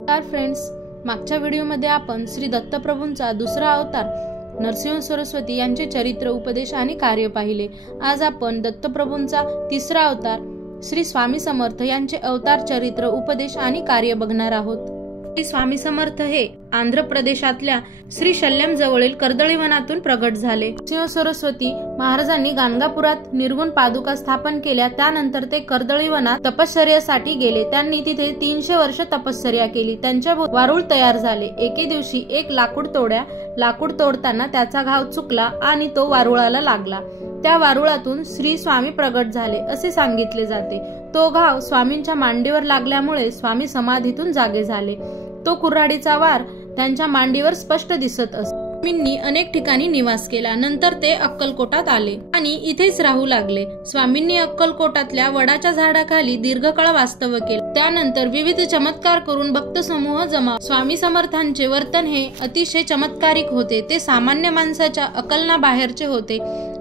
Friends, मागच्या व्हिडिओमध्ये आपण श्री दत्तप्रभूंचा दुसरा अवतार नरसिंह सरस्वती यांचे चरित्र, उपदेश आणि कार्य पाहिले। आज आपण दत्तप्रभूंचा तिसरा अवतार श्री स्वामी समर्थ यांचे अवतार, चरित्र, उपदेश आणि कार्य बघणार आहोत। श्री स्वामी समर्थ हे आंध्र प्रदेशातल्या श्रीशल्यम जवळील कर्दळीवनातून प्रगट झाले। नरसिंह सरस्वती महाराजांनी गाणगापुरात निर्गुण पादुका स्थापन केल्या। त्यानंतर ते कर्दळीवनात तपश्चर्येसाठी गेले। त्यांनी तिथे 300 वर्ष तपश्चर्या केली। त्यांच्या वारुळ तयार झाले। एके दिवशी एक लाकूड तोडताना त्याचा घाव चुकला आणि तो वारुळाला लागला। त्या वारुळातून श्री स्वामी प्रगट झाले असे सांगितले जाते। तो घाव स्वामींच्या मांडीवर लागल्यामुळे स्वामी समाधीतून जागे झाले। तो कुऱ्हाडीचा वार त्यांच्या मांडीवर स्पष्ट दिसत असे। स्वामींनी अनेक ठिकाणी निवास केला। नंतर ते अक्कलकोटात आले आणि इथेच राहू लागले। स्वामींनी अक्कलकोटातल्या वडाच्या झाडाखाली दीर्घकाळ वास्तव्य केले। त्यानंतर विविध चमत्कार करून भक्त समूह जमा। स्वामी समर्थांचे वर्तन हे अतिशय चमत्कारिक होते। ते सामान्य माणसाच्या अकलना बाहेरचे होते।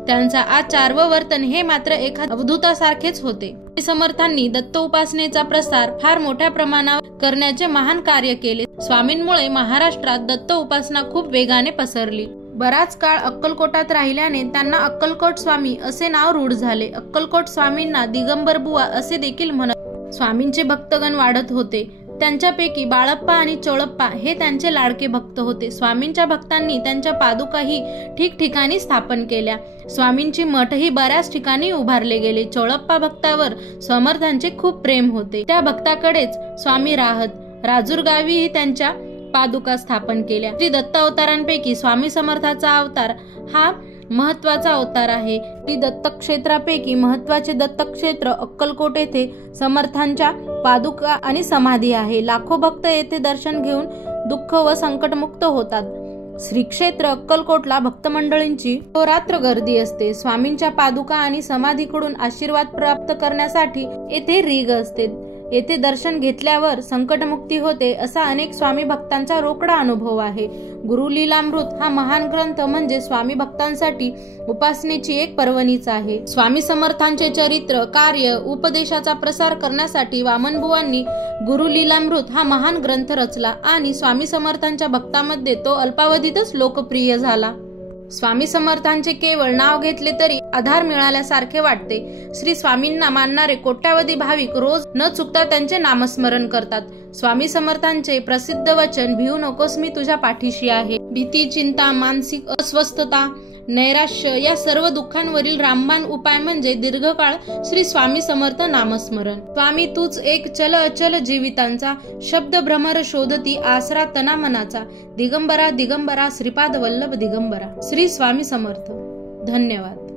त्यांचा आचार व वर्तन हे मात्र एखाद्या अवधूतासारखेच होते। समर्थांनी दत्त उपासनेचा प्रसार फार मोठ्या प्रमाणावर करण्याचे महान कार्य केले। स्वामींमुळे महाराष्ट्रात दत्त उपासना खूप वेगाने पसरली। बराच काळ अक्कलकोटात राहिल्याने त्यांना अक्कलकोट स्वामी असे नाव रूढ झाले। अक्कलकोट स्वामींना दिगंबर बुवा असे देखील म्हणत। स्वामींचे भक्तगण वाढत होते। त्यांच्यापैकी बाळप्पा आणि चोळप्पा हे त्यांचे लाडके भक्त होते। स्वामींच्या भक्तांनी त्यांच्या पादुकाही ठिकठिकाणी स्थापन केल्या। स्वामींची मठही बऱ्याच ठिकाणी उभारले गेले। चोळप्पा भक्तावर समर्थांचे खूप प्रेम होते। त्या भक्ताकडेच स्वामी राहत। राजूर गावीही त्यांच्या पादुका स्थापन केल्या। श्री दत्त अवतारांपैकी स्वामी समर्थाचा अवतार हा महत्वाचा अवतार आहे। श्री दत्तक्षेत्रापैकी महत्वाचे दत्तक्षेत्र अक्कलकोट येथे समर्थांच्या पादुका आणि समाधी आहे। लाखो भक्त येथे दर्शन घेऊन दुःख व संकटमुक्त होतात। श्री क्षेत्र अक्कलकोटला भक्त मंडळींची रात्र गर्दी असते। स्वामींच्या पादुका आणि समाधीकडून आशीर्वाद प्राप्त करण्यासाठी येथे रीग असते। येथे दर्शन घेतल्यावर संकटमुक्ती होते असा अनेक स्वामी भक्तांचा रोकडा अनुभव आहे। गुरु लीलामृत हा महान ग्रंथ म्हणजे स्वामी भक्तांसाठी उपासनेची एक पर्वणीच आहे। स्वामी समर्थांचे चरित्र, कार्य, उपदेशाचा प्रसार करण्यासाठी वामनबुवांनी गुरु लीलामृत हा महान ग्रंथ रचला आणि स्वामी समर्थांच्या भक्तांमध्ये तो अल्पावधीतच लोकप्रिय झाला। स्वामी समर्थांचे केवळ नाव घेतले तरी आधार मिळाल्यासारखे वाटते। श्री स्वामींना मानणारे कोट्यावधी भाविक रोज न चुकता त्यांचे नामस्मरण करतात। स्वामी समर्थांचे प्रसिद्ध वचन, भिऊ नकोस मी तुझ्या पाठीशी आहे। भीती, चिंता, मानसिक अस्वस्थता, नैराश्य या सर्व दुःखांवरील रामबाण उपाय म्हणजे दीर्घकाळ श्री स्वामी समर्थ नामस्मरण। स्वामी तूच एक चल अचल जीवितांचा, शब्द भ्रमर शोधती आसरा तना मनाचा। दिगंबरा दिगंबरा श्रीपाद वल्लभ दिगंबरा। श्री स्वामी समर्थ। धन्यवाद।